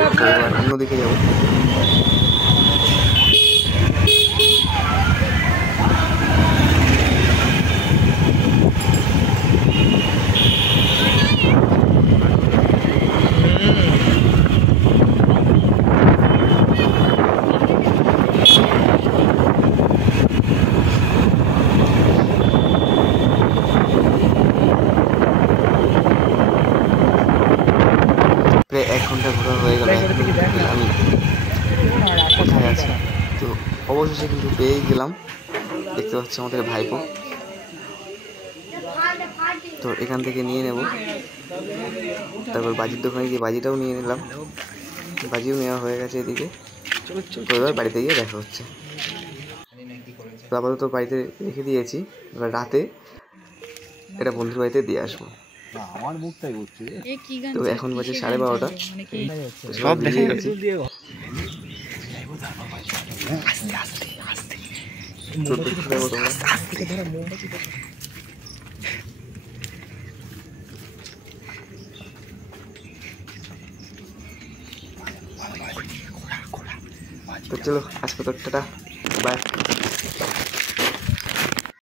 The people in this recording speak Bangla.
তো এবার অন্যদিকে যাবো। প্রায় 1 ঘন্টা ঘোরা হয়ে গেল। আমি কোথায় আছি, তো অবশেষে কিন্তু পেয়েই গেলাম। দেখতে পাচ্ছি আমাদের ভাইপো। তো এখান থেকে নিয়ে নেব, তারপর বাজির দোকানে গিয়ে বাজিটাও নিয়ে নিলাম। বাজিও নেওয়া হয়ে গেছে এদিকে। তো এবার বাড়িতে গিয়ে দেখা হচ্ছে। তো আপাতত বাড়িতে রেখে দিয়েছি, এবার রাতে এটা বন্ধুর বাড়িতে দিয়ে আসবো। তো এখন বাজে 12:30। সব বেরিয়ে গেছে। তো দেখতে পাবো তোমরা। তো চলো আজকে তো টাটা, বাই।